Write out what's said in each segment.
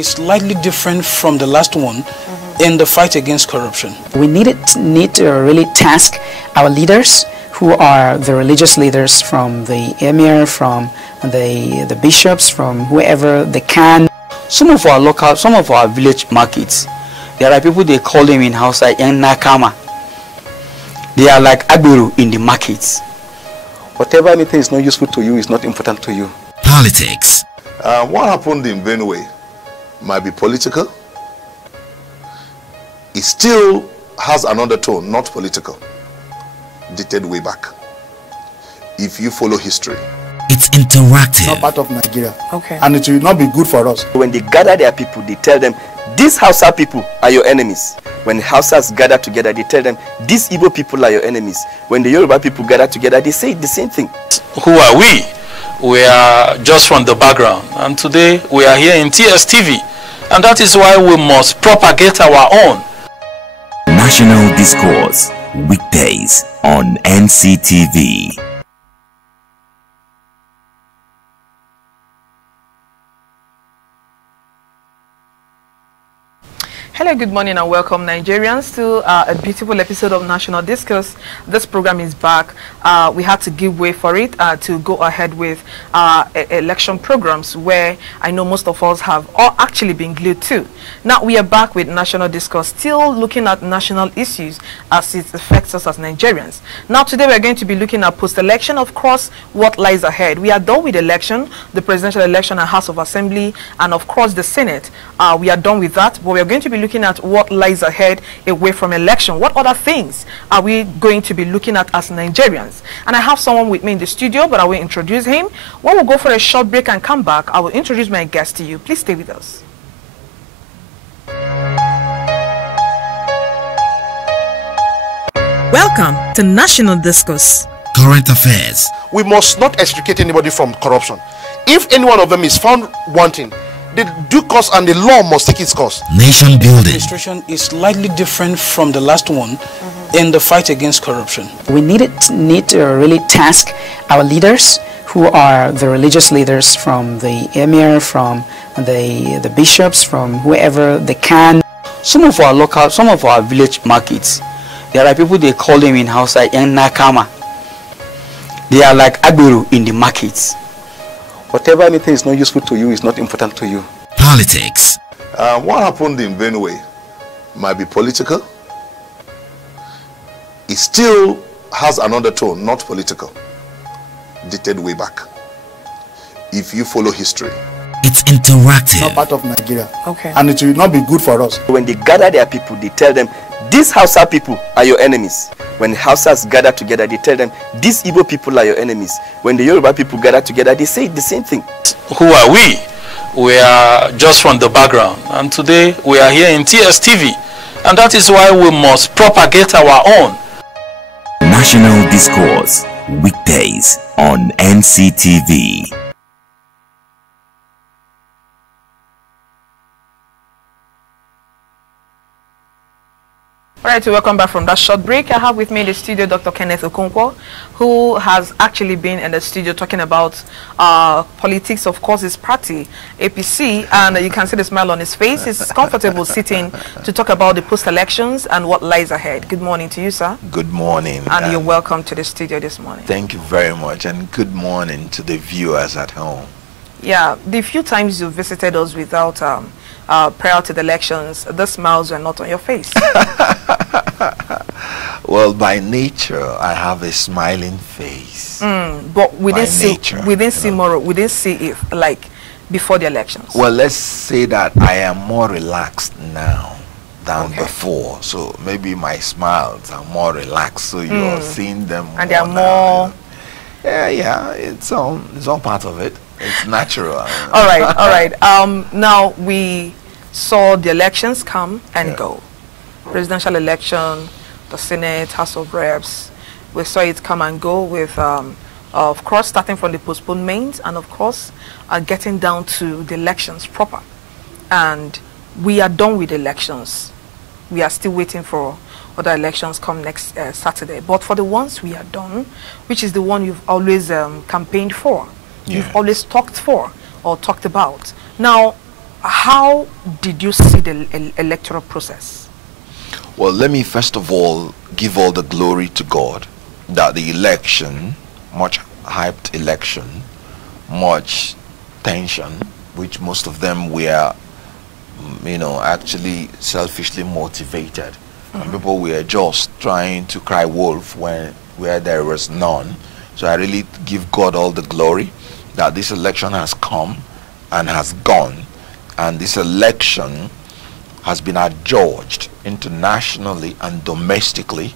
It's slightly different from the last one in the fight against corruption. We need to really task our leaders, who are the religious leaders, from the emir, from the bishops, from whoever they can. Some of our village markets, there are people, they call them in Hausa yang nakama. They are like abiru in the markets. Whatever anything is not useful to you is not important to you. Politics. What happened in Benue might be political. It still has another tone, not political, dated way back. If you follow history. It's interactive. Not part of Nigeria. Okay. And it will not be good for us. When they gather their people, they tell them, these Hausa people are your enemies. When the Hausas gather together, they tell them, these Igbo people are your enemies. When the Yoruba people gather together, they say the same thing. Who are we? We are just from the background, and today we are here in TSTV, and that is why we must propagate our own. National Discourse, weekdays on NCTV. Hello, good morning and welcome Nigerians to a beautiful episode of National Discourse. This program is back. We had to give way for it to go ahead with election programs where I know most of us have all actually been glued to. Now we are back with National Discourse, still looking at national issues as it affects us as Nigerians. Now today we are going to be looking at post-election, of course, what lies ahead. We are done with election, the presidential election and House of Assembly, and of course the Senate. We are done with that, but we are going to be looking at what lies ahead away from election. What other things are we going to be looking at as Nigerians? And I have someone with me in the studio, but I will introduce him. When we go for a short break and come back, I will introduce my guest to you. Please stay with us. Welcome to National Discourse. Current affairs. We must not extricate anybody from corruption. If any one of them is found wanting, the due course and the law must take its course. Nation building. Administration is slightly different from the last one in the fight against corruption. We need to really task our leaders, who are the religious leaders, from the emir, from the bishops, from whoever they can. Some of our village markets, there are people, they call them in Hausa yang nakama. They are like abiru in the markets. Whatever anything is not useful to you is not important to you. Politics. What happened in Benue might be political. It still has another tone, not political, dated way back. If you follow history. It's interactive. Not part of Nigeria. Okay. And it will not be good for us. When they gather their people, they tell them, these Hausa people are your enemies. When the Hausas gather together, they tell them, these Igbo people are your enemies. When the Yoruba people gather together, they say the same thing. Who are we? We are just from the background, and today we are here in TSTV, and that is why we must propagate our own. National Discourse, weekdays on NCTV. All right, so welcome back from that short break. I have with me in the studio Dr. Kenneth Okonkwo, who has actually been in the studio talking about politics, of course, his party, APC, and you can see the smile on his face. He's comfortable sitting to talk about the post-elections and what lies ahead. Good morning to you, sir. Good morning. And you're welcome to the studio this morning. Thank you very much, and good morning to the viewers at home. Yeah, the few times you visited us without prior to the elections, the smiles were not on your face. Well, by nature, I have a smiling face. But we didn't see it like before the elections. Well, let's say that I am more relaxed now than before. So maybe my smiles are more relaxed. So you're seeing them and they are more. Now. Yeah, it's all part of it. It's natural. All right. Now we saw the elections come and go. Presidential election, the Senate, House of Reps. We saw it come and go with, of course, starting from the postponement and, of course, getting down to the elections proper. And we are done with elections. We are still waiting for other elections come next Saturday. But for the ones we are done, which is the one you've always campaigned for, you've always talked for or talked about. Now, how did you see the electoral process? Well, let me first of all give all the glory to God that the election, much hyped election, much tension, which most of them were, actually selfishly motivated. And people were just trying to cry wolf where there was none. So I really give God all the glory that this election has come and has gone. And this election has been adjudged internationally and domestically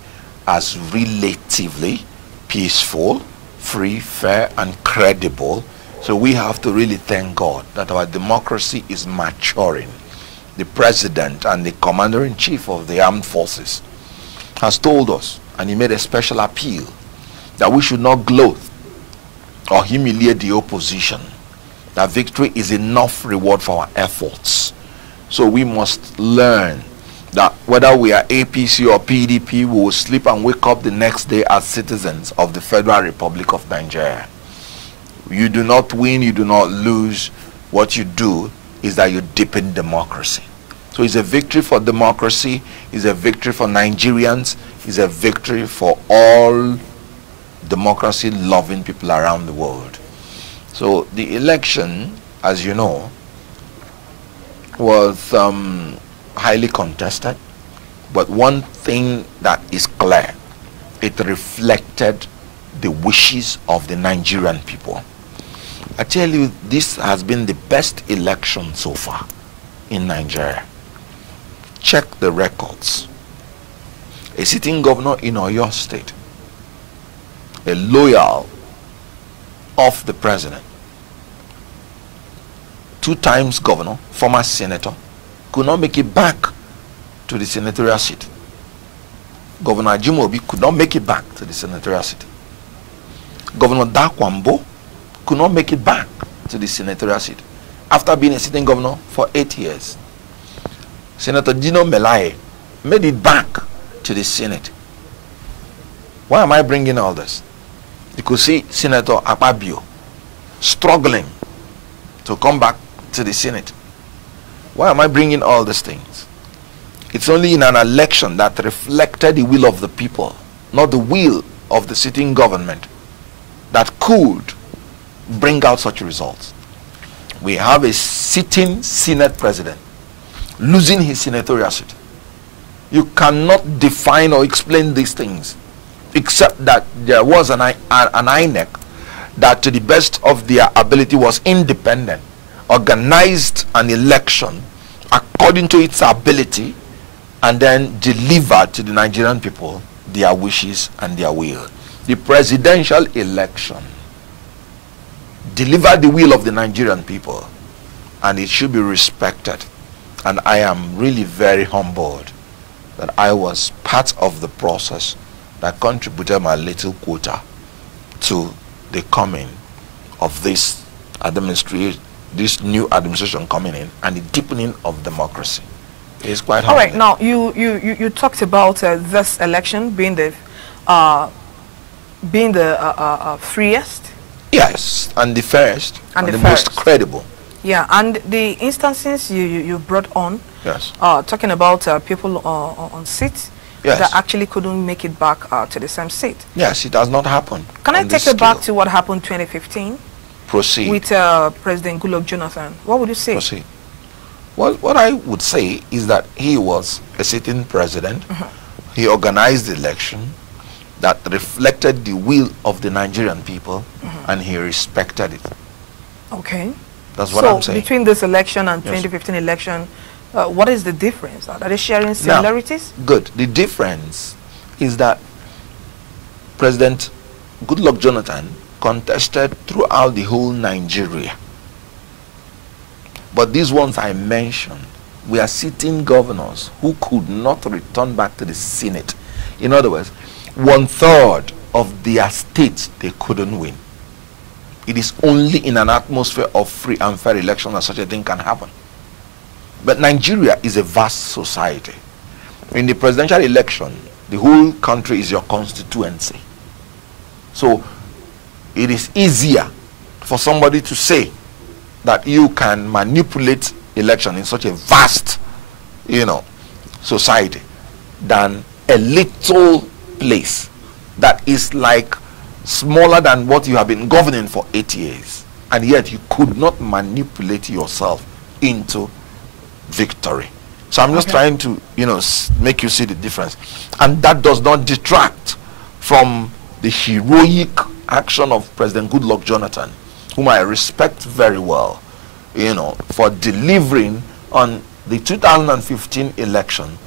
as relatively peaceful, free, fair, and credible. So we have to really thank God that our democracy is maturing. The president and the commander-in-chief of the armed forces has told us, and he made a special appeal, that we should not gloat or humiliate the opposition, that victory is enough reward for our efforts. So we must learn that whether we are APC or PDP, we will sleep and wake up the next day as citizens of the Federal Republic of Nigeria. You do not win, you do not lose. What you do is that you deepen democracy. So it's a victory for democracy, it's a victory for Nigerians, it's a victory for all democracy-loving people around the world. So the election, as you know, was highly contested, but one thing that is clear, it reflected the wishes of the Nigerian people. I tell you, this has been the best election so far in Nigeria. Check the records. A sitting governor in Oyo State, a loyal of the president, 2 times governor, former senator, could not make it back to the senatorial seat. Governor Ajimobi could not make it back to the senatorial seat. Governor Dakwambo could not make it back to the senatorial seat after being a sitting governor for 8 years. Senator Dino Melaye made it back to the Senate. Why am I bringing all this? You could see Senator Akpabio struggling to come back to the Senate. Why am I bringing all these things? It's only in an election that reflected the will of the people, not the will of the sitting government, that could bring out such results. We have a sitting Senate president losing his senatorial seat. You cannot define or explain these things except that there was an INEC that, to the best of their ability, was independent, organized an election according to its ability, and then delivered to the Nigerian people their wishes and their will. The presidential election delivered the will of the Nigerian people, and it should be respected. And I am really very humbled that I was part of the process that contributed my little quota to the coming of this new administration coming in, and the deepening of democracy. It's quite humbling. All right, now you talked about this election being the freest. Yes, and the fairest, and the most credible. Yeah, and the instances you brought on, yes, talking about people on seats, yes, that actually couldn't make it back to the same seat. Yes, it has not happened. Can I take you back to what happened 2015? Proceed. With President Goodluck Jonathan. What would you say? Proceed. Well, what I would say is that he was a sitting president. He organized the election that reflected the will of the Nigerian people, and he respected it. Okay. That's what I'm saying. Between this election and yes, 2015 election, what is the difference? Are they sharing similarities? Now, good. The difference is that President Goodluck Jonathan contested throughout the whole Nigeria. But these ones I mentioned were sitting governors who could not return back to the Senate. In other words, 1/3 of their states they couldn't win. It is only in an atmosphere of free and fair election that such a thing can happen. But Nigeria is a vast society. In the presidential election, the whole country is your constituency. So it is easier for somebody to say that you can manipulate election in such a vast, society than a little place that is like smaller than what you have been governing for 8 years, and yet you could not manipulate yourself into victory. So I'm just trying to, make you see the difference. And that does not detract from the heroic action of President Goodluck Jonathan, whom I respect very well, for delivering on the 2015 election,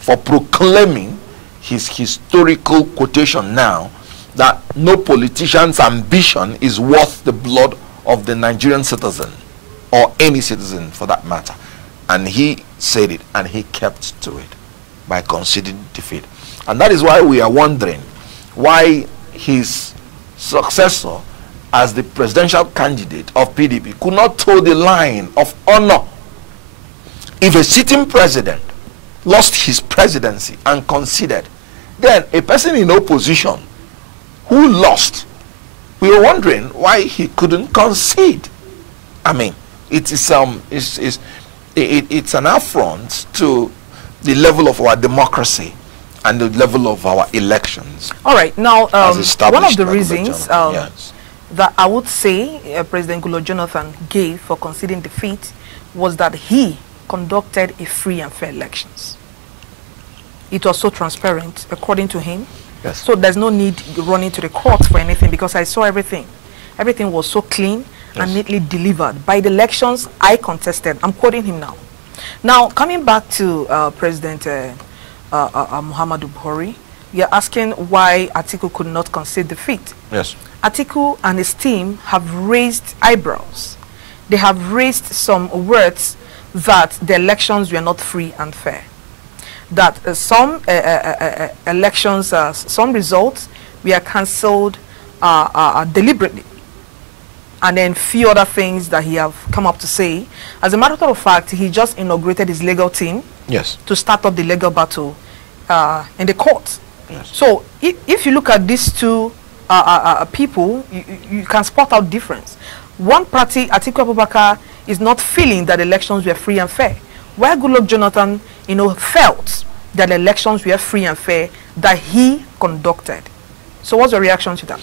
for proclaiming his historical quotation now that no politician's ambition is worth the blood of the Nigerian citizen, or any citizen for that matter. And he said it, and he kept to it by conceding defeat. And that is why we are wondering why his successor as the presidential candidate of PDP could not toe the line of honor. If a sitting president lost his presidency and conceded, then a person in opposition who lost, we were wondering why he couldn't concede. I mean, it's an affront to the level of our democracy and the level of our elections. All right, now one of the by reasons yes. that I would say President Goodluck Jonathan gave for conceding defeat was that he conducted a free and fair elections. It was so transparent, according to him. Yes. So there's no need running to the court for anything, because I saw everything. Everything was so clean and neatly delivered. By the elections I contested, I'm quoting him now. Now, coming back to President Muhammadu Buhari, you're asking why Atiku could not concede defeat. Yes. Atiku and his team have raised eyebrows. They have raised some words that the elections were not free and fair. That some elections, some results were cancelled deliberately. And then few other things that he have come up to say. As a matter of fact, he just inaugurated his legal team to start up the legal battle in the court. Yes. So if you look at these two people, you can spot out difference. One party, Atiku Abubakar, is not feeling that elections were free and fair, where Goodluck Jonathan, felt that elections were free and fair that he conducted. So what's your reaction to that?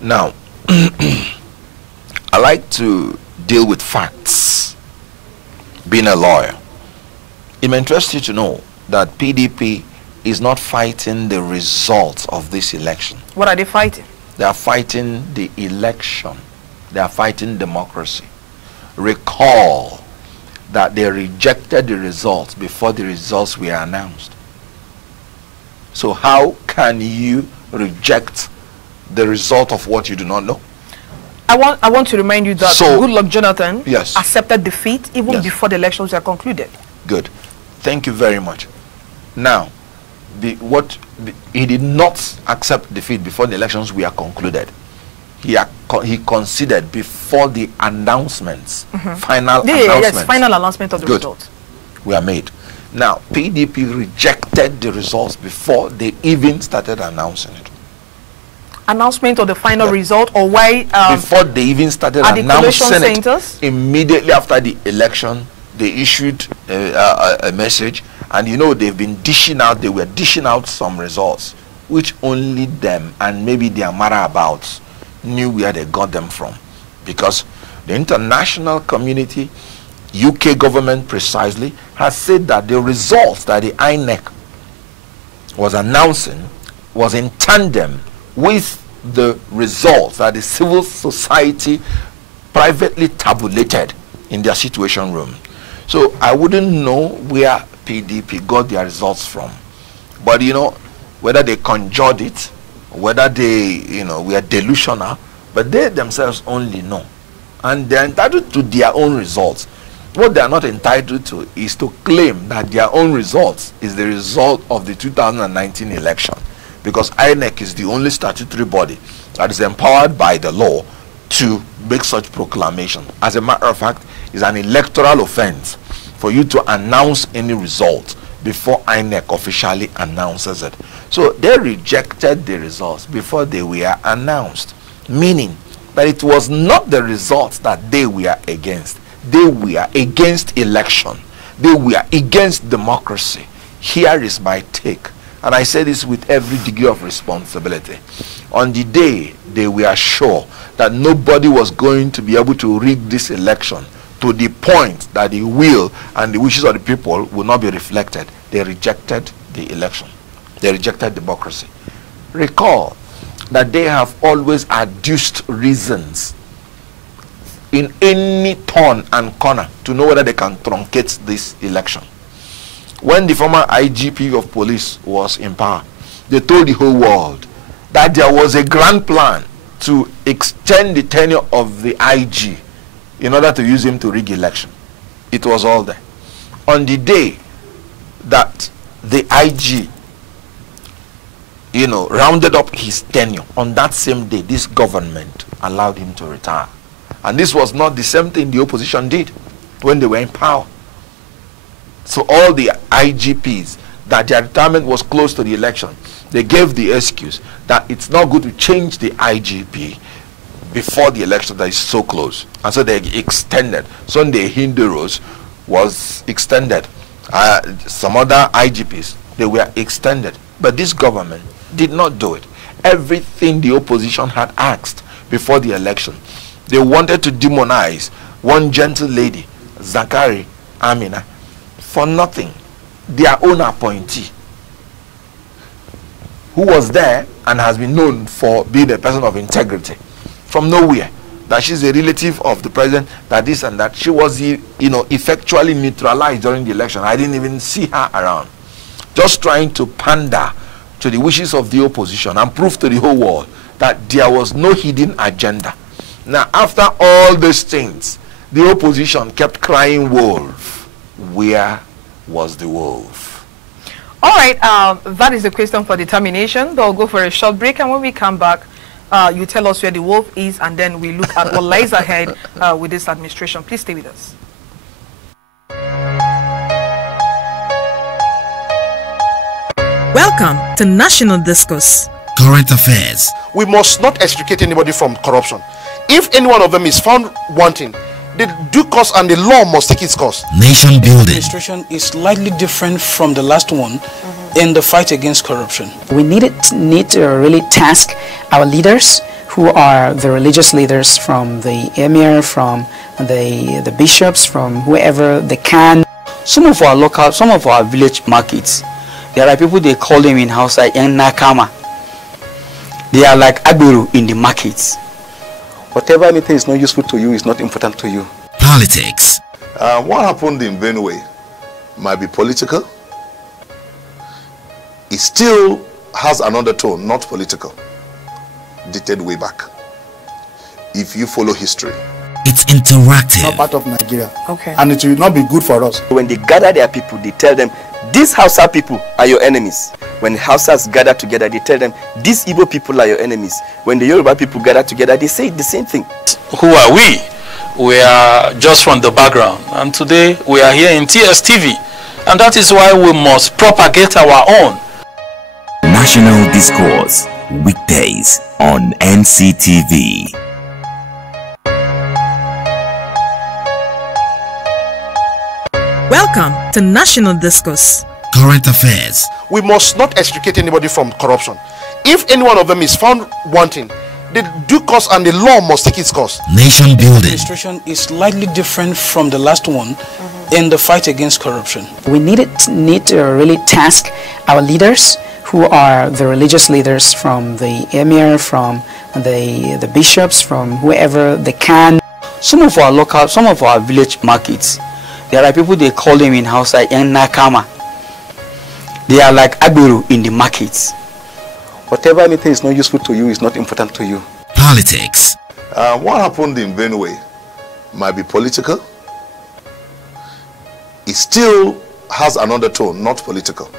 Now, I like to deal with facts. Being a lawyer, it may interest you to know that PDP is not fighting the results of this election. What are they fighting? They are fighting the election. They are fighting democracy. Recall that they rejected the results before the results were announced. So how can you reject the result of what you do not know? I want to remind you that Goodluck Jonathan accepted defeat even before the elections were concluded. Good. Thank you very much. Now, he did not accept defeat before the elections were concluded. He conceded before the announcements, final announcements. Yes, final announcement of the results were made. Now, PDP rejected the results before they even started announcing it. Announcement of the final result, or why? Before they even started announcing it, immediately after the election, they issued a message, and they've been dishing out. They were dishing out some results, which only them and maybe their marabouts knew where they got them from, because the international community, UK government precisely, has said that the results that the INEC was announcing was in tandem with the results that the civil society privately tabulated in their situation room. So I wouldn't know where PDP got their results from, but whether they conjured it, whether they were delusional, but they themselves only know, and they're entitled to their own results. What they are not entitled to is to claim that their own results is the result of the 2019 election, because INEC is the only statutory body that is empowered by the law to make such proclamation. As a matter of fact, it's an electoral offense for you to announce any result before INEC officially announces it. So they rejected the results before they were announced, meaning that it was not the results that they were against. they were against election. They were against democracy. Here is my take, and I say this with every degree of responsibility. On the day they were sure that nobody was going to be able to rig this election to the point that the will and the wishes of the people will not be reflected, they rejected the election. They rejected democracy. Recall that they have always adduced reasons in any turn and corner to know whether they can truncate this election. When the former IGP of police was in power, they told the whole world that there was a grand plan to extend the tenure of the IG in order to use him to rig election. It was all there. On the day that the IG, rounded up his tenure, on that same day, this government allowed him to retire. And this was not the same thing the opposition did when they were in power. So all the IGPs, that their retirement was close to the election, they gave the excuse that it's not good to change the IGP before the election that is so close. And so they extended. Sunday Hinderos was extended. Some other IGPs, they were extended. But this government did not do it. Everything the opposition had asked before the election, they wanted to demonize one gentle lady, Zakari Amina, for nothing. Their own appointee, who was there and has been known for being a person of integrity, from nowhere, that she's a relative of the president, that this and that. She was, effectually neutralized during the election. I didn't even see her around. Just trying to pander to the wishes of the opposition and prove to the whole world that there was no hidden agenda. Now, after all these things, the opposition kept crying wolf. Where was the wolf? All right, that is the question for determination. We'll go for a short break, and when we come back, you tell us where the wolf is, and then we look at what lies ahead with this administration. Please stay with us. Welcome to National Discourse. Current affairs. We must not extricate anybody from corruption. If any one of them is found wanting, the due course and the law must take its course. Nation building. Administration is slightly different from the last one in the fight against corruption. We need to really task our leaders, who are the religious leaders, from the emir, from the bishops, from whoever they can. Some of our village markets, there are people, they call them in Hausa yang nakama. They are like agbero in the markets. Whatever anything is not useful to you is not important to you. Politics. What happened in Benue might be political. It still has another tone, not political, dated way back. If you follow history. It's interactive. Not part of Nigeria. Okay. And it will not be good for us. When they gather their people, they tell them, these Hausa people are your enemies. When Hausas gather together, they tell them, these Igbo people are your enemies. When the Yoruba people gather together, they say the same thing. Who are we? We are just from the background, and today we are here in TSTV, and that is why we must propagate our own. National Discourse, weekdays on NCTV. Welcome to National Discourse. Current affairs. We must not extricate anybody from corruption. If any one of them is found wanting, the due course and the law must take its course. Nation building. Administration is slightly different from the last one in the fight against corruption. We need to really task our leaders, who are the religious leaders, from the emir, from the bishops, from whoever they can. Some of our village markets, there are people, they call them in Hausa yang nakama. They are like agbero in the markets. Whatever anything is not useful to you is not important to you. Politics. What happened in Benue might be political. It still has another tone, not political,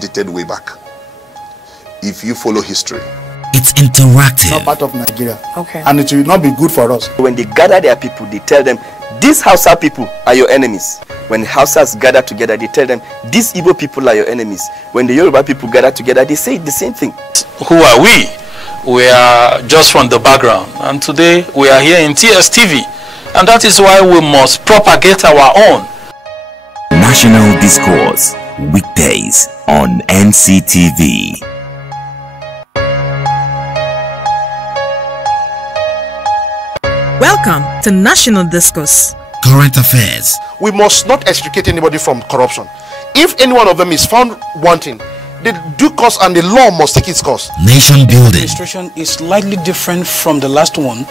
dated way back. If you follow history. It's interactive. Not part of Nigeria. Okay. And it will not be good for us. When they gather their people, they tell them, these Hausa people are your enemies. When Hausas gather together, they tell them, these Igbo people are your enemies. When the Yoruba people gather together, they say the same thing. Who are we? We are just from the background, and today we are here in TSTV, And that is why we must propagate our own. National Discourse, weekdays on NCTV. Welcome to National Discourse. Current affairs. We must not extricate anybody from corruption. If any one of them is found wanting, the due course and the law must take its course. Nation building. Administration is slightly different from the last one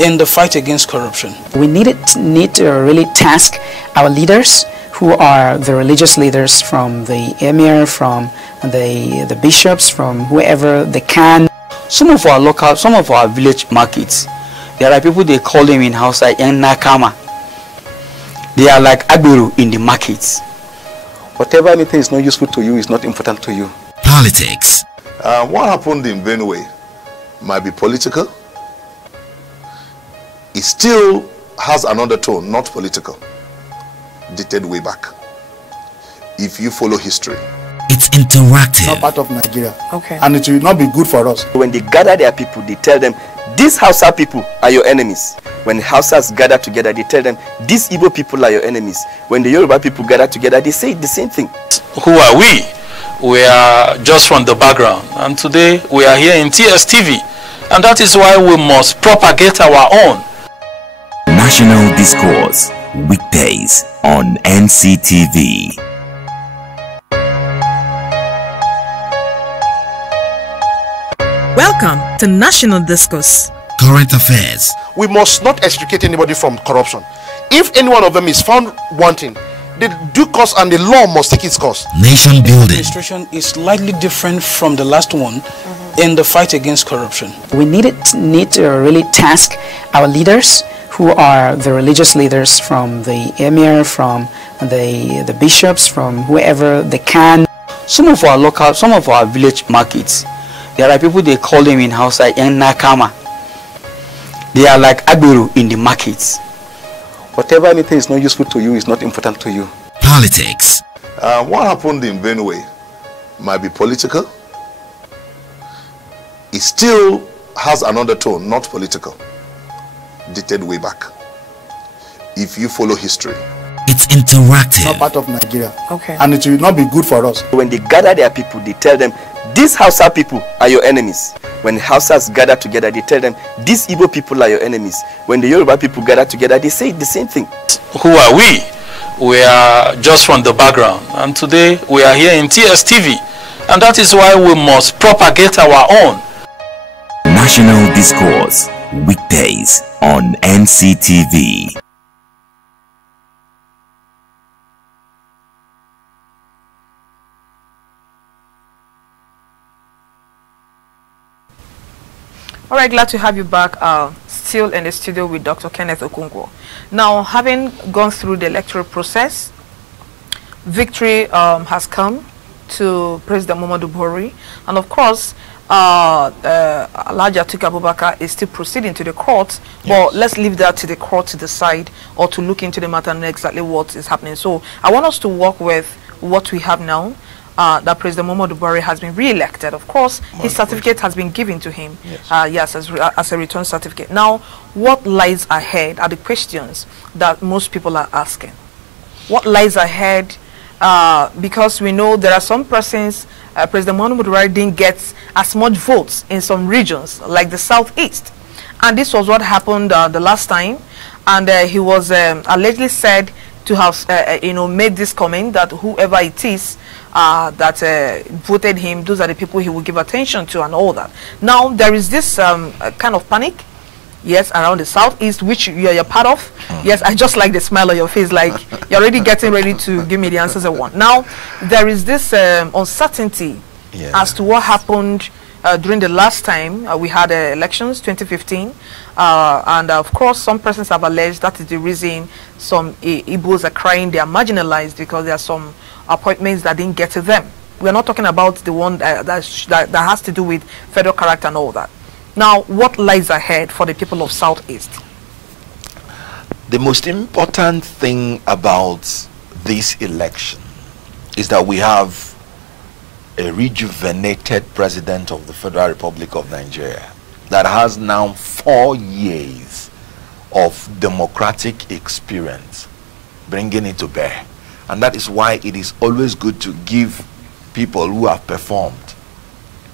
in the fight against corruption. We need to really task our leaders, who are the religious leaders, from the emir, from the bishops, from whoever they can. Some of our village markets, there are people, they call them in house like Nakama. They are like Agbero in the markets. Whatever anything is not useful to you is not important to you. Politics. What happened in Benue might be political. It still has another tone, not political, dated way back. If you follow history. It's interactive. Not part of Nigeria. Okay. And it will not be good for us. When they gather their people, they tell them, these Hausa people are your enemies. When Hausas gather together, they tell them, these Igbo people are your enemies. When the Yoruba people gather together, they say the same thing. Who are we? We are just from the background. And today we are here in TSTV. And that is why we must propagate our own. National Discourse, weekdays on NCTV. Welcome to National Discourse. Current affairs. We must not extricate anybody from corruption. If any one of them is found wanting, the due course and the law must take its course. Nation building. Administration is slightly different from the last one in the fight against corruption. We need to really task our leaders, who are the religious leaders, from the emir, from the bishops, from whoever they can. Some of our village markets, there are people, they call them in house like Nakama. They are like Agbero in the markets. Whatever anything is not useful to you is not important to you. Politics. What happened in Benue might be political. It still has another tone, not political, dated way back. If you follow history. It's interactive. Not part of Nigeria. Okay. And it will not be good for us. When they gather their people, they tell them, these Hausa people are your enemies. When Hausas gather together, they tell them, these Igbo people are your enemies. When the Yoruba people gather together, they say the same thing. Who are we? We are just from the background. And today we are here in TSTV. And that is why we must propagate our own. National Discourse, weekdays on NCTV. All right, glad to have you back, still in the studio with Dr. Kenneth Okonkwo. Now, having gone through the electoral process, victory has come to President Muhammadu Buhari, and of course, Alhaji Atiku Abubakar is still proceeding to the court, but let's leave that to the court to decide or to look into the matter and know exactly what is happening. So, I want us to work with what we have now. That President Muhammadu Buhari has been re-elected. Of course, his certificate has been given to him, yes, as a return certificate. Now, what lies ahead are the questions that most people are asking. What lies ahead? Because we know there are some persons, President Muhammadu Buhari didn't get as much votes in some regions, like the southeast. And this was what happened the last time. And he was allegedly said to have, made this comment that whoever it is that voted him, those are the people he will give attention to and all that. Now, there is this kind of panic, yes, around the southeast, which you're part of. Yes, I just like the smile on your face, like you're already getting ready to give me the answers I want. Now, there is this uncertainty as to what happened during the last time we had elections, 2015. And of course, some persons have alleged that is the reason some Igbos are crying, they are marginalized because there are some appointments that didn't get to them. We're not talking about the one that has to do with federal character and all that. Now, what lies ahead for the people of Southeast? The most important thing about this election is that we have a rejuvenated president of the Federal Republic of Nigeria that has now 4 years of democratic experience, bringing it to bear. And that is why it is always good to give people who have performed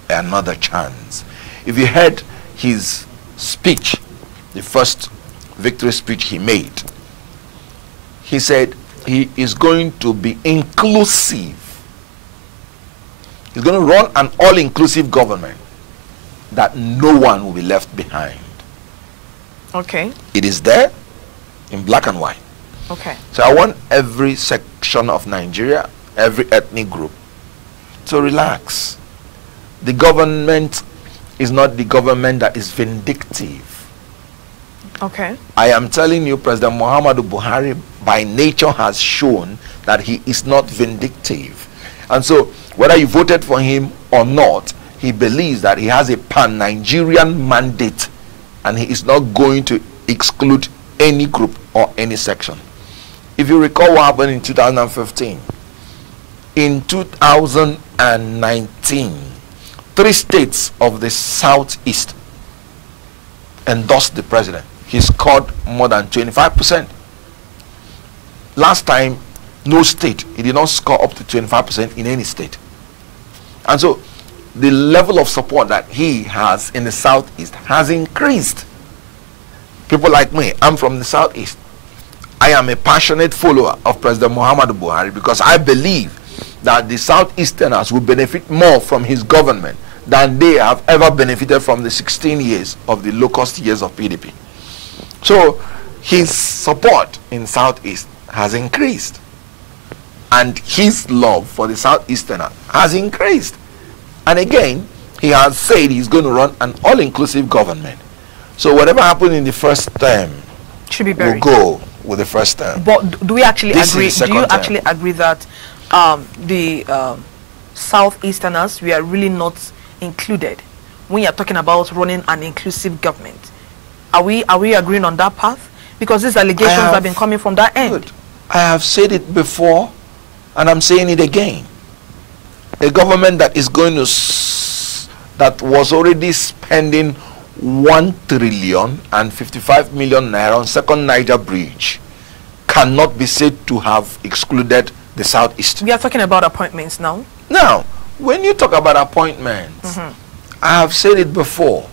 another chance. If you heard his speech, the first victory speech he made, he said he is going to be inclusive. He's going to run an all-inclusive government that no one will be left behind. Okay. It is there in black and white. Okay. So I want every section of Nigeria, every ethnic group, to relax. The government is not the government that is vindictive. Okay. I am telling you, President Muhammadu Buhari by nature has shown that he is not vindictive. And so whether you voted for him or not, he believes that he has a pan-Nigerian mandate and he is not going to exclude any group or any section. If you recall what happened in 2015, in 2019, 3 states of the southeast endorsed the president. He scored more than 25%. Last time, no state, he did not score up to 25% in any state. And so the level of support that he has in the southeast has increased. People like me, I'm from the southeast. I am a passionate follower of President Muhammadu Buhari because I believe that the southeasterners will benefit more from his government than they have ever benefited from the 16 years of the locust years of PDP. So his support in southeast has increased, and his love for the southeasterner has increased. And again, he has said he's going to run an all-inclusive government. So whatever happened in the first term should be buried. Will go with the first term. But do we actually agree? Do you term. actually agree that the southeasterners we are really not included when you're talking about running an inclusive government? Are we agreeing on that path? Because these allegations have been coming from that end. Good. I have said it before, and I'm saying it again. A government that is going to that was already spending 1,055 million naira on second Niger bridge cannot be said to have excluded the southeast. We are talking about appointments now. Now, when you talk about appointments, I have said it before.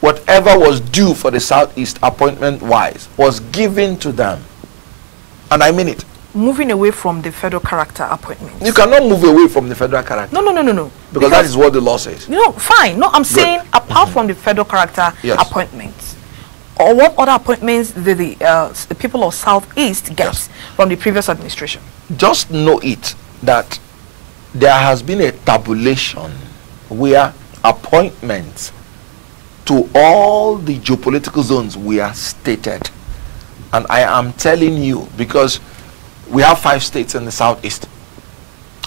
Whatever was due for the southeast appointment-wise was given to them, and I mean it. Moving away from the federal character appointments. You cannot move away from the federal character. No. Because that is what the law says. No, fine. No, I'm saying apart from the federal character appointments, or what other appointments did the people of Southeast get from the previous administration? Just know it that there has been a tabulation where appointments to all the geopolitical zones were stated. And I am telling you, because we have 5 states in the southeast,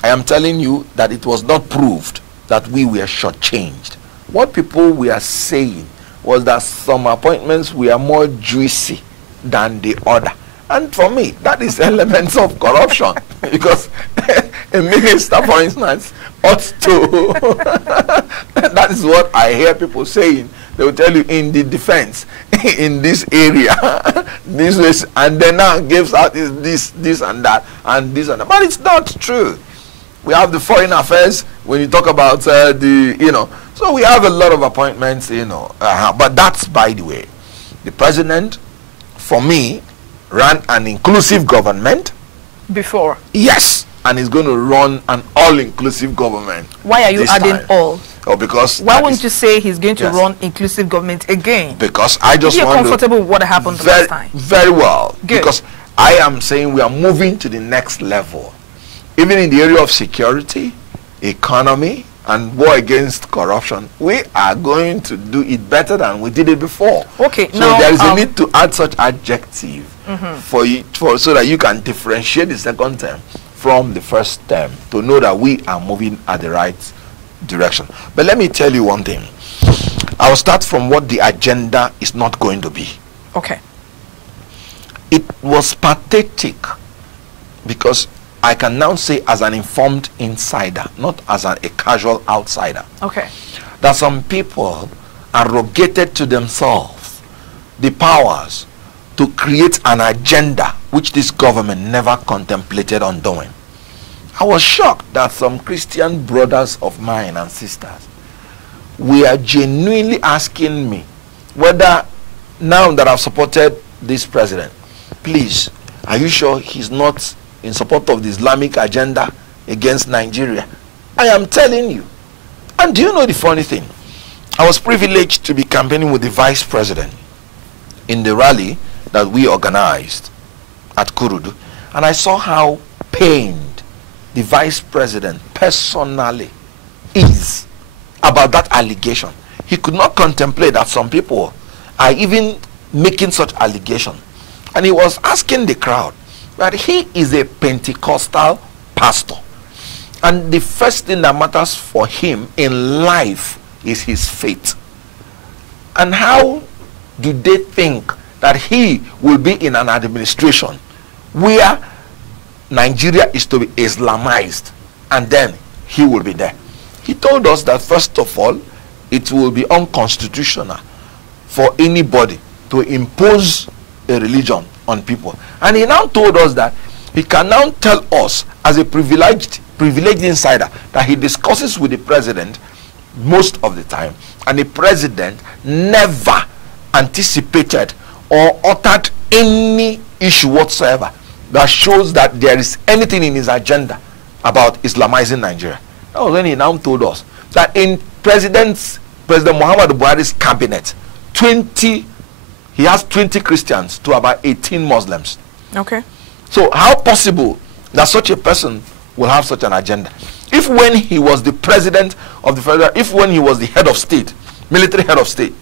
I am telling you that it was not proved that we were shortchanged. What people were saying was that some appointments were more juicy than the other. And for me, that is elements of corruption. Because a minister, for instance, ought to that is what I hear people saying. They will tell you in the defense, in this area, this is, and then now gives out this and that, and this and that. But it's not true. We have the foreign affairs when you talk about so we have a lot of appointments, but that's by the way. The president, for me, ran an inclusive government. Before? Yes. And he's going to run an all-inclusive government. Why are you adding all? Oh, because why wouldn't you say he's going to run inclusive government again? Because I just want to... You're comfortable with what happened the last time? Very well. Good. Because I am saying we are moving to the next level. Even in the area of security, economy, and war against corruption, we are going to do it better than we did it before. Okay. So now, there is a need to add such adjective so that you can differentiate the second term from the first term to know that we are moving at the right direction. But let me tell you one thing. I will start from what the agenda is not going to be. Okay. It was pathetic because I can now say as an informed insider, not as a casual outsider. Okay. That some people arrogated to themselves the powers to create an agenda which this government never contemplated on doing. I was shocked that some Christian brothers of mine and sisters were genuinely asking me whether, now that I've supported this president, please, are you sure he's not in support of the Islamic agenda against Nigeria? I am telling you. And do you know the funny thing? I was privileged to be campaigning with the vice president in the rally that we organized at Kurudu, and I saw how pained the vice president personally is about that allegation. He could not contemplate that some people are even making such allegation, and he was asking the crowd that he is a Pentecostal pastor, and the first thing that matters for him in life is his faith. And how do they think that he will be in an administration where Nigeria is to be Islamized and then he will be there? He told us that first of all, it will be unconstitutional for anybody to impose a religion on people. And he now told us that he can now tell us as a privileged insider that he discusses with the president most of the time, and the president never anticipated or uttered any issue whatsoever that shows that there is anything in his agenda about Islamizing Nigeria. That was when he now told us that in President Muhammadu Buhari's cabinet, he has 20 Christians to about 18 Muslims. Okay. So how possible that such a person will have such an agenda? If when he was the president of the federal, if when he was the head of state, military head of state,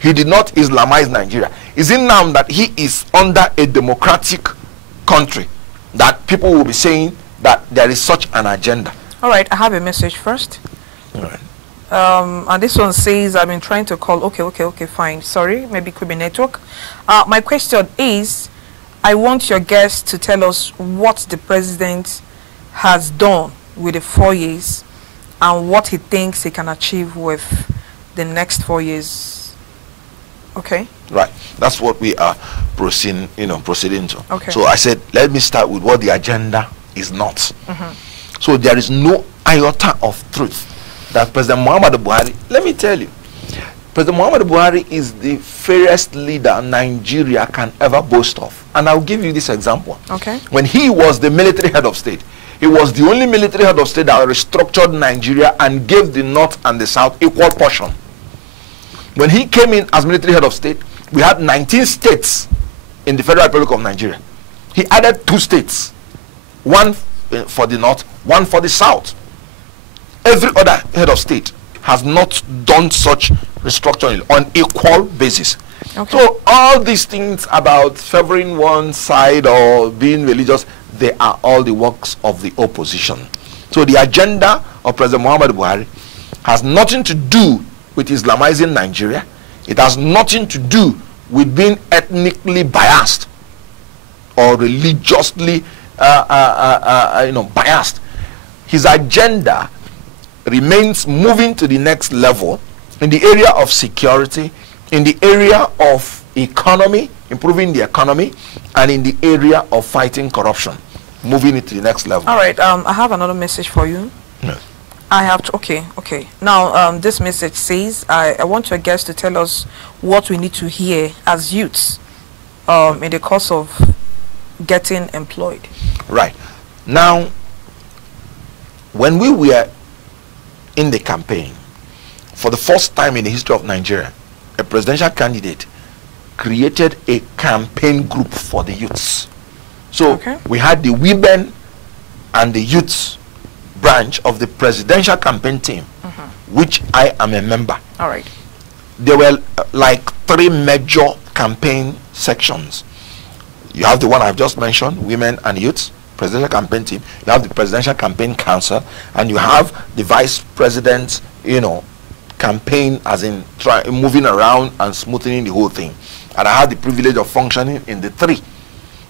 he did not Islamize Nigeria, is it now that he is under a democratic country that people will be saying that there is such an agenda? All right, I have a message first. All right. And this one says, I've been trying to call. Okay, fine. Sorry, maybe it could be network. My question is, I want your guest to tell us what the president has done with the 4 years and what he thinks he can achieve with the next 4 years. Okay. Right. That's what we are proceeding to. Okay. So I said, let me start with what the agenda is not. So there is no iota of truth that President Muhammadu Buhari, let me tell you, President Muhammadu Buhari is the fairest leader Nigeria can ever boast of. And I'll give you this example. Okay. When he was the military head of state, he was the only military head of state that restructured Nigeria and gave the North and the South equal portion. When he came in as military head of state, we had 19 states in the Federal Republic of Nigeria. He added 2 states, one for the North, one for the South. Every other head of state has not done such restructuring on equal basis. Okay. So all these things about favoring one side or being religious, they are all the works of the opposition. So the agenda of President Muhammadu Buhari has nothing to do with Islamizing Nigeria. It has nothing to do with being ethnically biased or religiously biased. His agenda remains moving to the next level in the area of security, in the area of economy, improving the economy, and in the area of fighting corruption, moving it to the next level. All right, I have another message for you. Yes. I have to, okay. Now, this message says, I want your guests to tell us what we need to hear as youths in the course of getting employed. Right. Now, when we were in the campaign, for the first time in the history of Nigeria, a presidential candidate created a campaign group for the youths. So we had the women and the youths branch of the presidential campaign team, which I am a member. All right. There were like 3 major campaign sections. You have the one I've just mentioned, women and youths, presidential campaign team. You have the presidential campaign council, and you have the vice president's, campaign, as in moving around and smoothing the whole thing. And I had the privilege of functioning in the 3.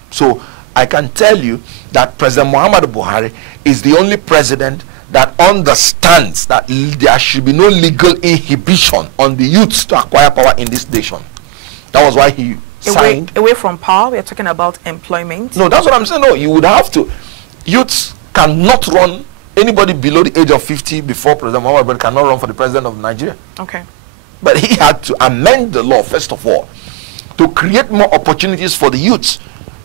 So I can tell you that President Muhammadu Buhari is the only president that understands that there should be no legal inhibition on the youths to acquire power in this nation. That was why he away from power. We're talking about employment. No, that's what I'm saying. No, you would have to. Youths cannot run. Anybody below the age of 50 before President Muhammad Buhari cannot run for the president of Nigeria. Okay. But he had to amend the law, first of all, to create more opportunities for the youths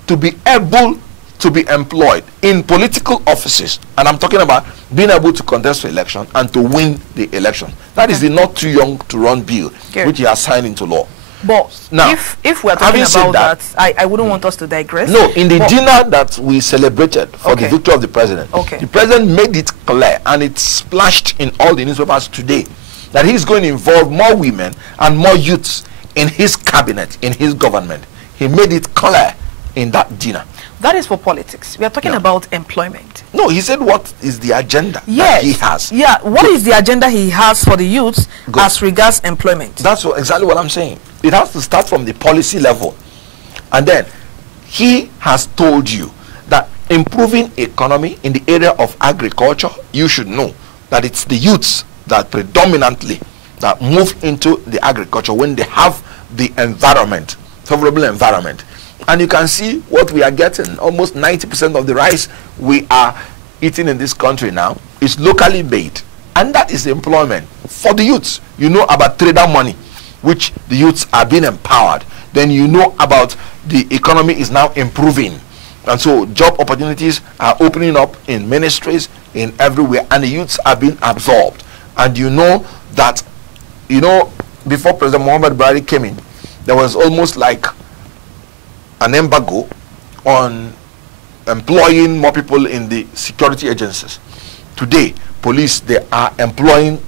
to be able to be employed in political offices. And I'm talking about being able to contest the election and to win the election. That is the not too young to run bill, which he has signed into law. But now, if we're talking about that, I wouldn't want us to digress. No, in the dinner that we celebrated for the victory of the president, the president made it clear, and it's splashed in all the newspapers today, that he's going to involve more women and more youths in his cabinet, in his government. He made it clear in that dinner. That is for politics. We are talking about employment. No, he said what is the agenda that he has. Yeah, what is the agenda he has for the youths as regards employment? That's exactly what I'm saying. It has to start from the policy level. And then he has told you that improving economy in the area of agriculture, you should know that it's the youths that predominantly that move into the agriculture when they have the environment, favorable environment. And you can see what we are getting. Almost 90% of the rice we are eating in this country now is locally made. And that is employment for the youths. You know about trader money, which the youths are being empowered. Then you know about the economy is now improving. And so job opportunities are opening up in ministries, in everywhere. And the youths are being absorbed. And you know that, before President Muhammad Buhari came in, there was almost like an embargo on employing more people in the security agencies. Today, police, they are employing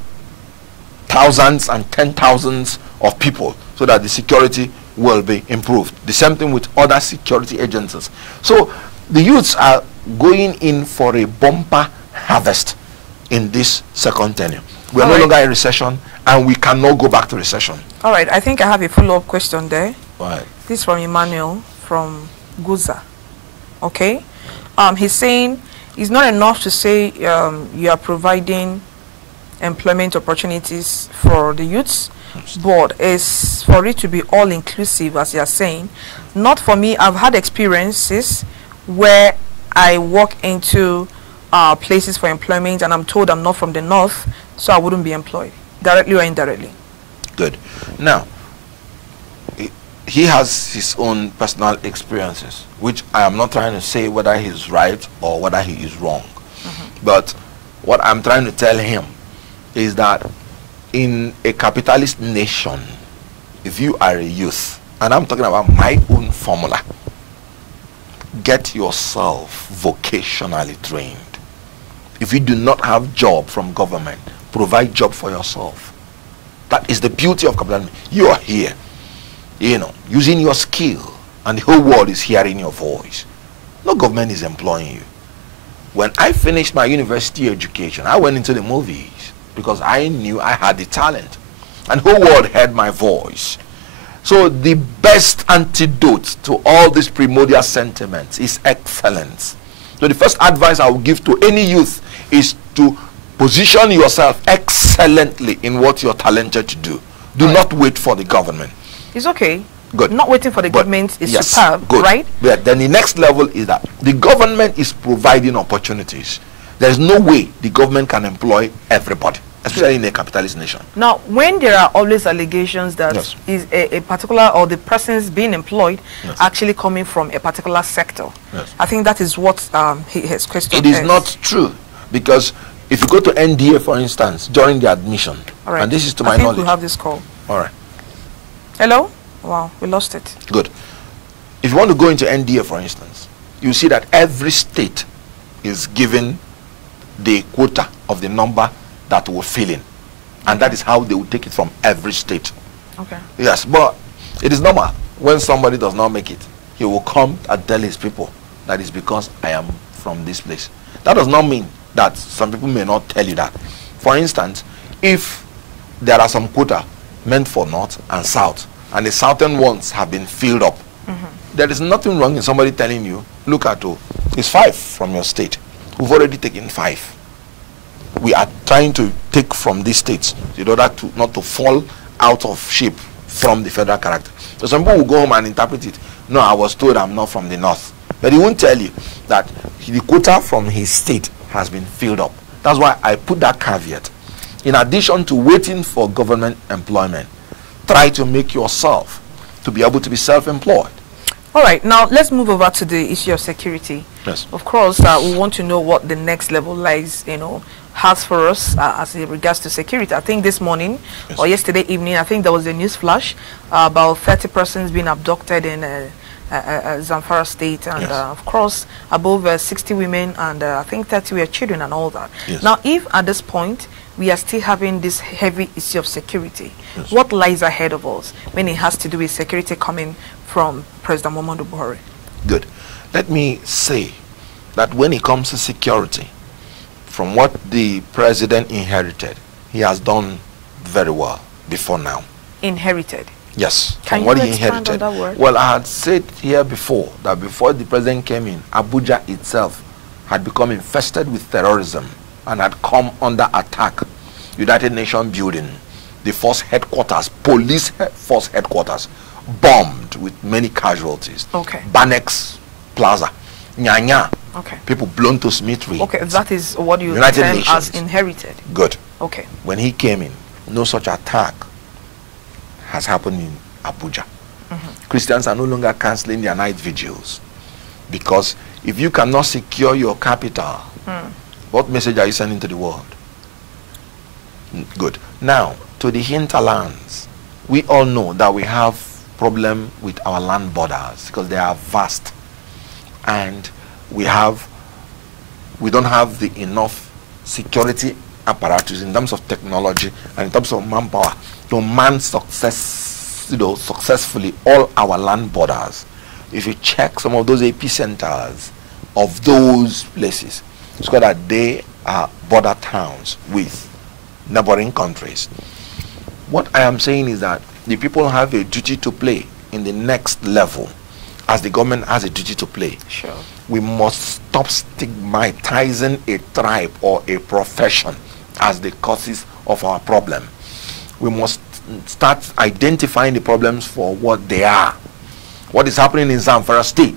thousands and 10,000s of people so that the security will be improved. The same thing with other security agencies. So the youths are going in for a bumper harvest in this second tenure. We are no longer in recession, and we cannot go back to recession. All right, I think I have a follow-up question there. Right. This is from Emmanuel from Guza. Okay, he's saying it's not enough to say you are providing employment opportunities for the youths, but it's for it to be all-inclusive, as you are saying. Not for me. I've had experiences where I walk into places for employment and I'm told I'm not from the north, so I wouldn't be employed, directly or indirectly. Good. Now, he has his own personal experiences, which I am not trying to say whether he's right or whether he is wrong. But what I'm trying to tell him is that in a capitalist nation, if you are a youth, and I'm talking about my own formula, get yourself vocationally trained. If you do not have job from government, provide job for yourself. That is the beauty of capitalism. You are here, using your skill, and the whole world is hearing your voice. No government is employing you. When I finished my university education, I went into the movies because I knew I had the talent, and the whole world heard my voice. So the best antidote to all these primordial sentiments is excellence. So the first advice I will give to any youth is to position yourself excellently in what you're talented to do. Do not wait for the government. It's okay. Good. Not waiting for the government is yes, superb, good. right? But then the next level is that the government is providing opportunities. There is no way the government can employ everybody, especially in a capitalist nation. Now, when there are always allegations that is a particular, or the persons being employed actually coming from a particular sector, I think that is what his question is. It is not true, because if you go to NDA, for instance, during the admission, and this is to my knowledge. I think we have this call. All right. Hello? Wow, we lost it. Good. If you want to go into NDA, for instance, you see that every state is given the quota of the number that will fill in. And that is how they will take it from every state. Okay. Yes, but it is normal. When somebody does not make it, he will come and tell his people that is because I am from this place. That does not mean that some people may not tell you that. For instance, if there are some quota meant for north and south, and the southern ones have been filled up, there is nothing wrong in somebody telling you, look at it's 5 from your state. We've already taken 5. We are trying to take from these states in order to not to fall out of shape from the federal character. So some people will go home and interpret it. No, I was told I'm not from the north. But he won't tell you that the quota from his state has been filled up. That's why I put that caveat. In addition to waiting for government employment, try to make yourself to be able to be self-employed. All right, now let's move over to the issue of security. Yes. Of course, we want to know what the next level lies, has for us as in regards to security. I think this morning or yesterday evening, I think there was a news flash about 30 persons being abducted in Zamfara state, and of course above 60 women, and I think 30 were children and all that. Yes. Now, if at this point we are still having this heavy issue of security, what lies ahead of us when it has to do with security coming from President Muhammadu Buhari? Good. Let me say that when it comes to security, from what the president inherited, he has done very well before now. Inherited? Yes, Can from what you he expand inherited. on that word? Well, I had said here before that before the president came in, Abuja itself had become infested with terrorism and had come under attack. United Nations building, the force headquarters, police force headquarters, bombed with many casualties. Okay. Banex Plaza, Nyanya, okay. People blown to smithereens. Okay, that is what you United term Nations. as inherited. Good. Okay. When he came in, no such attack has happened in Abuja. Christians are no longer cancelling their night vigils, because if you cannot secure your capital, what message are you sending to the world? Good. Now, to the hinterlands, we all know that we have problem with our land borders because they are vast, and we don't have the enough security apparatus in terms of technology and in terms of manpower to man successfully all our land borders. If you check some of those epicenters of those places, it's called that they are border towns with neighboring countries. What I am saying is that the people have a duty to play in the next level, as the government has a duty to play. Sure. We must stop stigmatizing a tribe or a profession as the causes of our problem. We must start identifying the problems for what they are. What is happening in Zamfara state,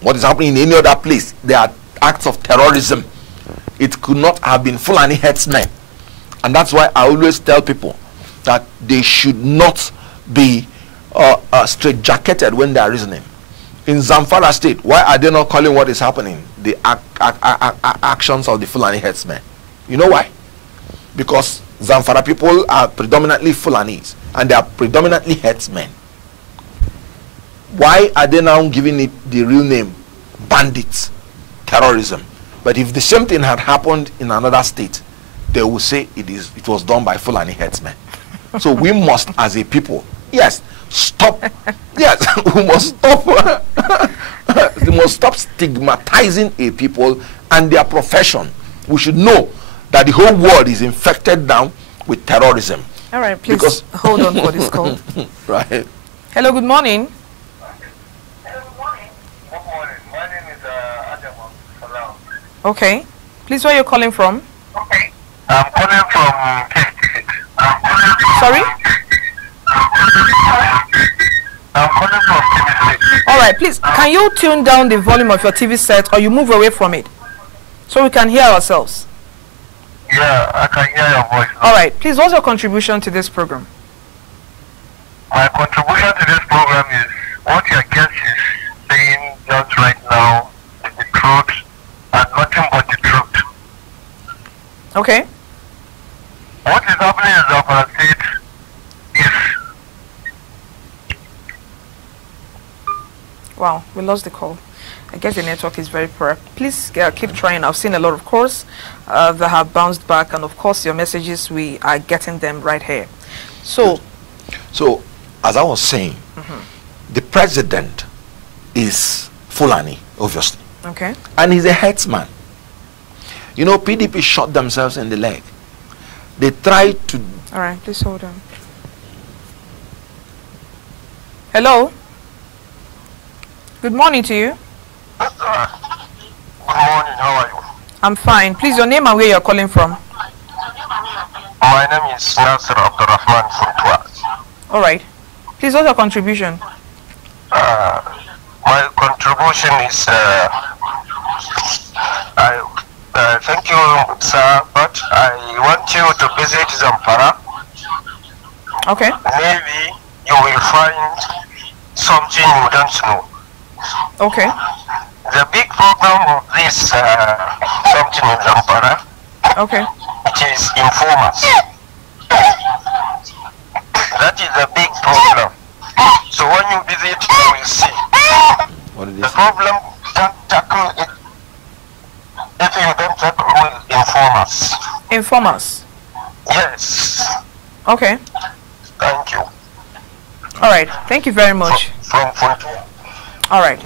what is happening in any other place, they are acts of terrorism. It could not have been Fulani headsmen. And that's why I always tell people that they should not be straitjacketed when they are reasoning. In Zamfara state, why are they not calling what is happening the actions of the Fulani headsmen? You know why? Because Zamfara people are predominantly Fulanis and they are predominantly headsmen. Why are they now giving it the real name bandits, terrorism? But if the same thing had happened in another state, they will say it was done by Fulani headsmen. So we must, as a people, stop. We must stop. We must stop stigmatizing a people and their profession. We should know that the whole world is infected now with terrorism. All right, please hold on for this call. Right. Hello, good morning. Good morning. My name is Adam Salam. Okay. Please, where are you calling from? Okay. I'm calling from Sorry? I'm calling from TV. All right, please, can you tune down the volume of your TV set or you move away from it so we can hear ourselves? Yeah, I can hear your voice. All right, please, what's your contribution to this program? My contribution to this program is what your guest is saying just right now is the truth and nothing but the truth. Okay. What is happening in Zamfara State is... Wow, we lost the call. I guess the network is very poor. Please keep trying. I've seen a lot of calls that have bounced back, and of course your messages, we are getting them right here. So as I was saying, the president is Fulani, obviously. Okay. And he's a headsman. You know, PDP shot themselves in the leg. They tried to... All right, please hold on. Hello? Good morning to you. Good morning, how are you? I'm fine. Please, your name and where you're calling from. My name is Nasir Abdurrahman from Tuas. All right. Please, what's your contribution? My contribution is, thank you, sir, but I want you to visit Zamfara. Okay. Maybe you will find something you don't know. Okay. The big problem of this something in Zamfara, okay, it is informers. That is the big problem. So when you visit, you will see. The problem, don't tackle it if you don't tackle with informers. Informers? Yes. Okay. Thank you. All right. Thank you very much. From all right.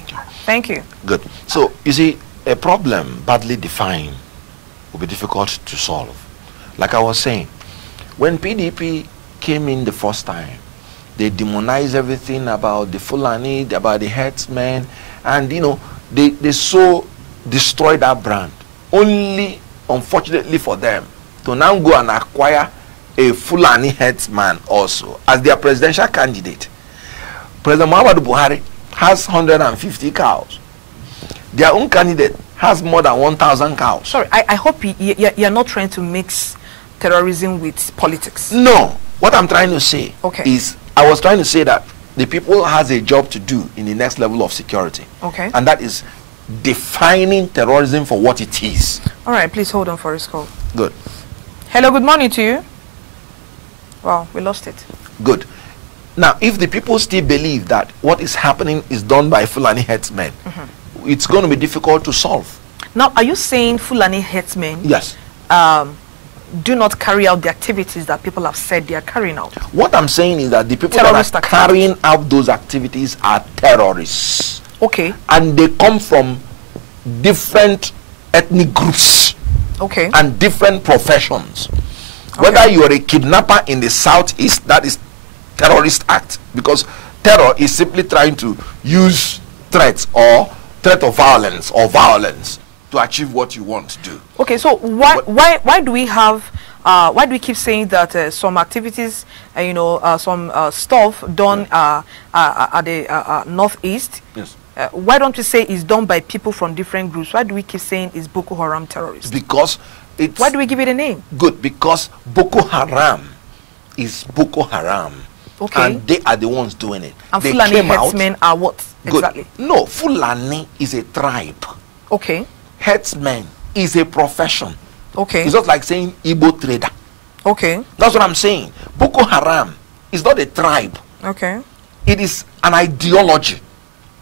Thank you. Good. So, you see, a problem badly defined will be difficult to solve. Like I was saying, when PDP came in the first time, they demonized everything about the Fulani, about the herdsmen, and you know, they so destroyed that brand. Only, unfortunately for them, to now go and acquire a Fulani herdsman also as their presidential candidate. President Muhammadu Buhari has 150 cows. Their own candidate has more than 1,000 cows. Sorry, I hope you're not trying to mix terrorism with politics. No. What I'm trying to say is, I was trying to say that the people has a job to do in the next level of security. Okay. And that is defining terrorism for what it is. All right, please hold on for his call. Good. Hello, good morning to you. Wow, we lost it. Good. Now, if the people still believe that what is happening is done by Fulani herdsmen, it's going to be difficult to solve. Now, are you saying Fulani herdsmen yes, do not carry out the activities that people have said they are carrying out? What I'm saying is that the people that are carrying out those activities are terrorists. Okay. And they come from different ethnic groups. Okay. And different professions. Whether you are a kidnapper in the southeast, that is terrorist act, because terror is simply trying to use threats or threat of violence or violence to achieve what you want to do. Okay, so why do we have why do we keep saying that some activities, you know, some stuff done at the northeast? Yes. Why don't we say it's done by people from different groups? Why do we keep saying it's Boko Haram terrorists? Because it's... Why do we give it a name? Good, because Boko Haram is Boko Haram. Okay. And they are the ones doing it. And they Fulani herdsmen are what exactly? Good. No, Fulani is a tribe. Okay. Herdsmen is a profession. Okay. It's just like saying Igbo trader. Okay. That's what I'm saying. Boko Haram is not a tribe. Okay. It is an ideology.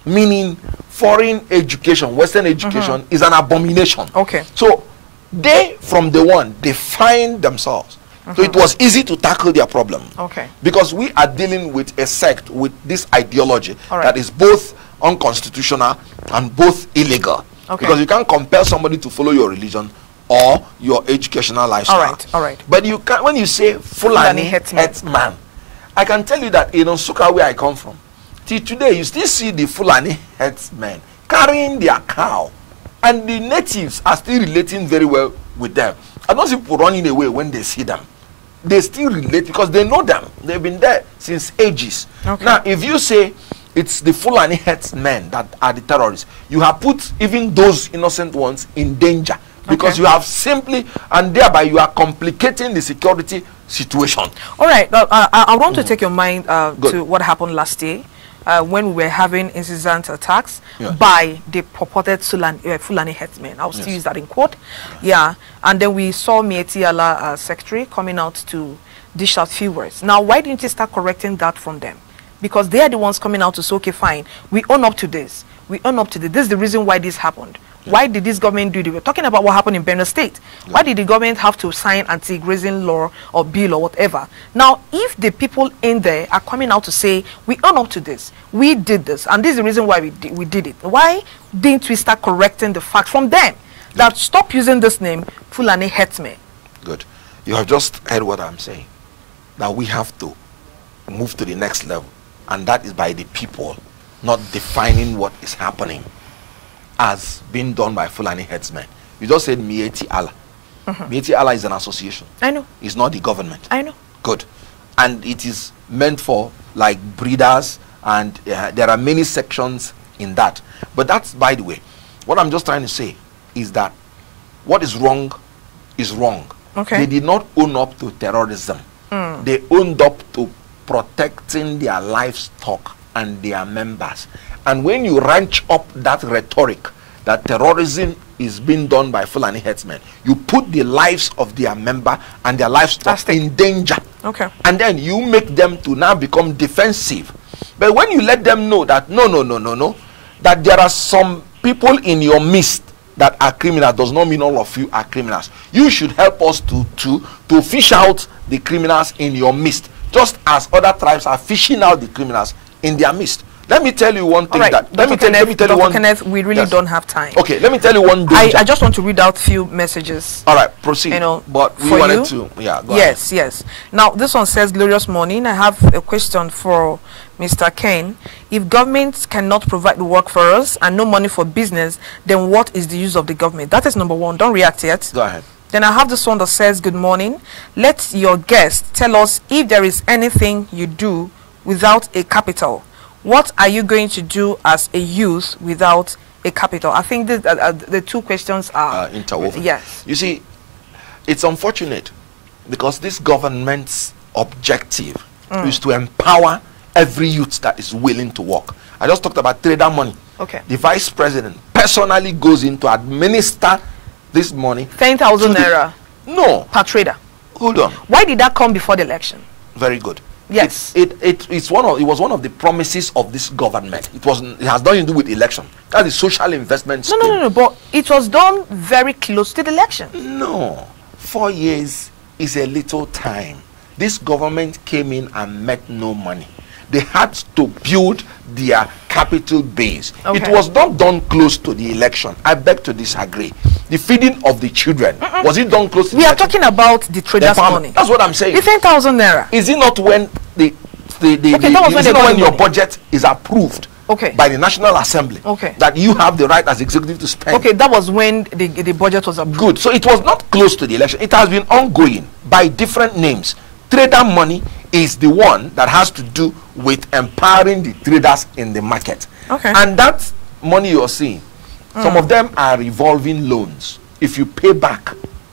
Meaning foreign education, Western education is an abomination. Okay. So they, from the one, define themselves. So it was easy to tackle their problem. Okay. Because we are dealing with a sect with this ideology that is both unconstitutional and both illegal. Okay. Because you can't compel somebody to follow your religion or your educational lifestyle. All right, all right. But you can, when you say Fulani herdsman, I can tell you that in Nsukka, where I come from, till today you still see the Fulani herdsmen carrying their cow, and the natives are still relating very well with them. I don't see people running away when they see them. They still relate because they know them. They've been there since ages. Okay. Now, if you say it's the Fulani herdsmen that are the terrorists, you have put even those innocent ones in danger, because you have simply, and thereby you are complicating the security situation. All right. I want to take your mind to what happened last year. When we were having incessant attacks by the purported Fulani herdsmen. I'll still use that in quote. Yeah. And then we saw Mieti Allah secretary coming out to dish out few words. Now, why didn't you start correcting that from them? Because they are the ones coming out to say, okay, fine, we own up to this. We own up to this. This is the reason why this happened. Why did this government do it? We're talking about what happened in Benue State. Why did the government have to sign anti-grazing law or bill or whatever? Now, if the people in there are coming out to say, we own up to this, we did this, and this is the reason why we did it, why didn't we start correcting the facts from them? That stop using this name, Fulani herdsmen. Good. You have just heard what I'm saying. That we have to move to the next level, and that is by the people, not defining what is happening as being done by Fulani herdsmen. You just said Mieti Allah. Mieti Allah is an association. I know. It's not the government. I know. Good. and it is meant for like breeders, and there are many sections in that. But that's by the way. What I'm just trying to say is that what is wrong is wrong. Okay. They did not own up to terrorism. They owned up to protecting their livestock and their members. And when you ranch up that rhetoric that terrorism is being done by Fulani headsmen, you put the lives of their member and their livestock in danger. Okay. And then you make them to now become defensive. But when you let them know that no, that there are some people in your midst that are criminals, does not mean all of you are criminals. You should help us to fish out the criminals in your midst, just as other tribes are fishing out the criminals in their midst. Let me tell you one thing. Right. That let me tell you one. Kenneth, we really don't have time. Okay, let me tell you one danger. I just want to read out few messages. All right, proceed. You know, but we for wanted you? to. Yeah. Go Yes, ahead. yes. Now this one says, "Glorious morning. I have a question for Mr. Kane. If government cannot provide the work for us and no money for business, then what is the use of the government?" That is number one. Don't react yet. Go ahead. Then I have this one that says, "Good morning. Let your guest tell us if there is anything you do without a capital. What are you going to do as a youth without a capital?" I think this, the two questions are interwoven. Yes. You see, it's unfortunate because this government's objective is to empower every youth that is willing to work. I just talked about trader money. Okay. The vice president personally goes in to administer this money. 10,000 naira. No. Per trader. Hold on. Why did that come before the election? Very good. Yes. It was one of the promises of this government. It has nothing to do with election. That is social investment scheme. No, but it was done very close to the election. No. 4 years is a little time. This government came in and met no money. They had to build their capital base. Okay. It was not done close to the election. I beg to disagree. The feeding of the children, was it done close to the election? We are talking about the traders' money. That's what I'm saying. The 10,000 naira. Is it not when your budget is approved by the National Assembly that you have the right as executive to spend? Okay, that was when the budget was approved. Good. So it was not close to the election. It has been ongoing by different names. Trader money is the one that has to do with empowering the traders in the market. Okay. And that money you're seeing, some of them are revolving loans. If you pay back,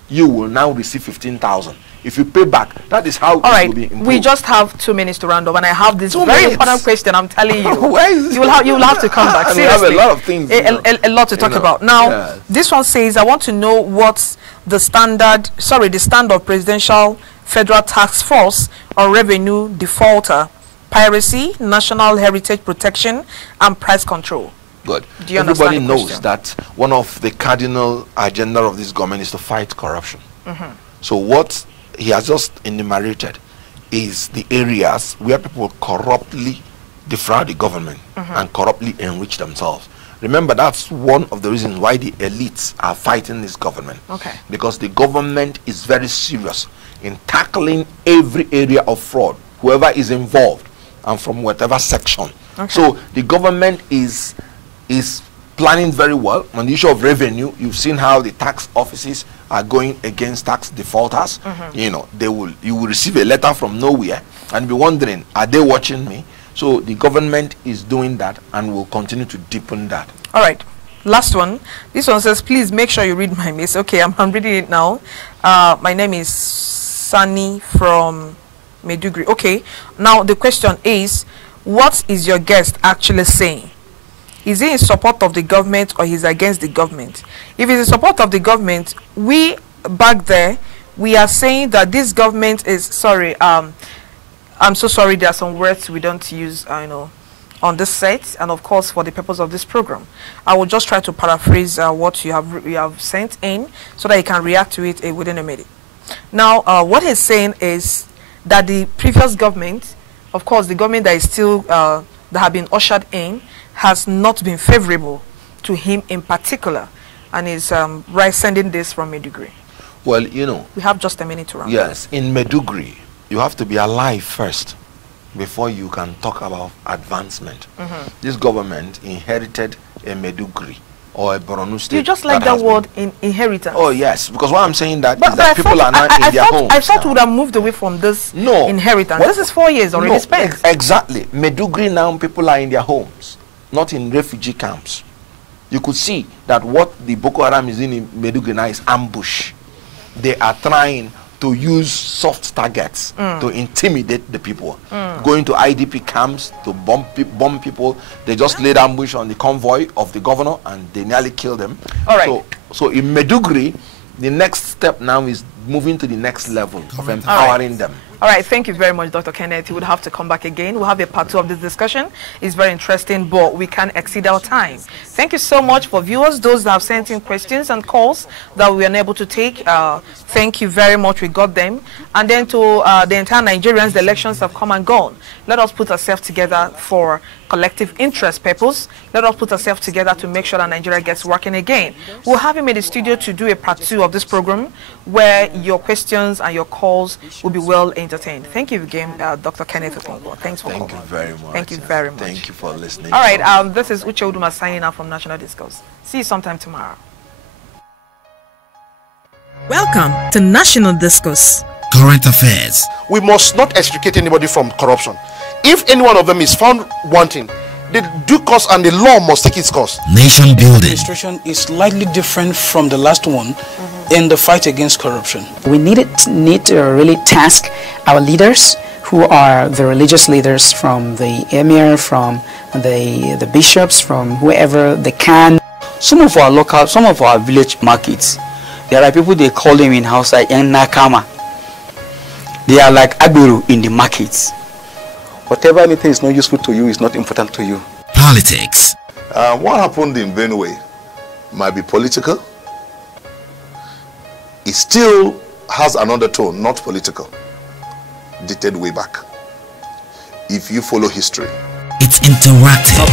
you will now receive 15,000. If you pay back, that is how it will be improved. We just have 2 minutes to round up, and I have this important question. I'm telling you, you will have to come back. We have a lot of things, a lot to talk about. Now, this one says, "I want to know what's the stand of Presidential Federal Task Force on Revenue Defaulter, Piracy, National Heritage Protection, and Price Control." Good. Do you understand Everybody the knows question? that one of the cardinal agenda of this government is to fight corruption. So what he has just enumerated is the areas where people corruptly defraud the government and corruptly enrich themselves. Remember, that's one of the reasons why the elites are fighting this government. Okay. Because the government is very serious in tackling every area of fraud, whoever is involved, and from whatever section. Okay. So the government is planning very well on the issue of revenue. You've seen how the tax offices are going against tax defaulters. You know, you will receive a letter from nowhere and be wondering, are they watching me? So the government is doing that and will continue to deepen that. All right. Last one. This one says, "Please make sure you read my miss." Okay, I'm reading it now. My name is Sunny from Medugri. Okay. Now the question is, what is your guest actually saying? Is he in support of the government or he's against the government? If he's in support of the government, we back there, we are saying that this government is sorry. I'm so sorry. There are some words we don't use, on this set, and of course for the purpose of this program, I will just try to paraphrase what you have sent in so that you can react to it within a minute. Now, what he's saying is that the previous government, of course, the government that is still that have been ushered in, has not been favorable to him in particular, and is sending this from Medugri. Well, we have just a minute to round. Yes, in Medugri, you have to be alive first before you can talk about advancement. This government inherited a Medugri or a Borno state. You just like that word in inheritance. Oh yes, because what I'm saying is that people are not in their homes. I thought we would have moved away from this inheritance. This is 4 years already spent. Exactly. Medugri now, people are in their homes, not in refugee camps. You could see that what the Boko Haram is in Medugri now is ambush. They are trying to use soft targets to intimidate the people. Going to IDP camps to bomb people. They just laid ambush on the convoy of the governor and they nearly killed them. All right. So in Medugri, the next step now is moving to the next level of empowering them. All right, thank you very much, Dr. Kenneth. You would have to come back again. We'll have a part 2 of this discussion. It's very interesting, but we can't exceed our time. Thank you so much for viewers, those that have sent in questions and calls that we were unable to take. Thank you very much. We got them. And then to the entire Nigerians, the elections have come and gone. Let us put ourselves together for collective interest purpose. Let us put ourselves together to make sure that Nigeria gets working again. We'll have him in the studio to do a part 2 of this program where your questions and your calls will be well entertained. Thank you again, Dr. Kenneth Okonkwo. Thanks for calling. Thank you very much. Thank you very much. Thank you for listening. All right, this is Uche Uduma signing out from National Discourse. See you sometime tomorrow. Welcome to National Discourse. Current affairs. We must not extricate anybody from corruption. If any one of them is found wanting, the due course and the law must take its course. Nation building. Administration is slightly different from the last one in the fight against corruption. We need to really task our leaders, who are the religious leaders, from the emir, from the bishops, from whoever they can. Some of our village markets, there are people, they call them in house like Nakama. They are like Abiru in the markets. Whatever anything is not useful to you is not important to you. Politics. What happened in Benue might be political. It still has another tone, not political, dated way back. If you follow history. It's interactive.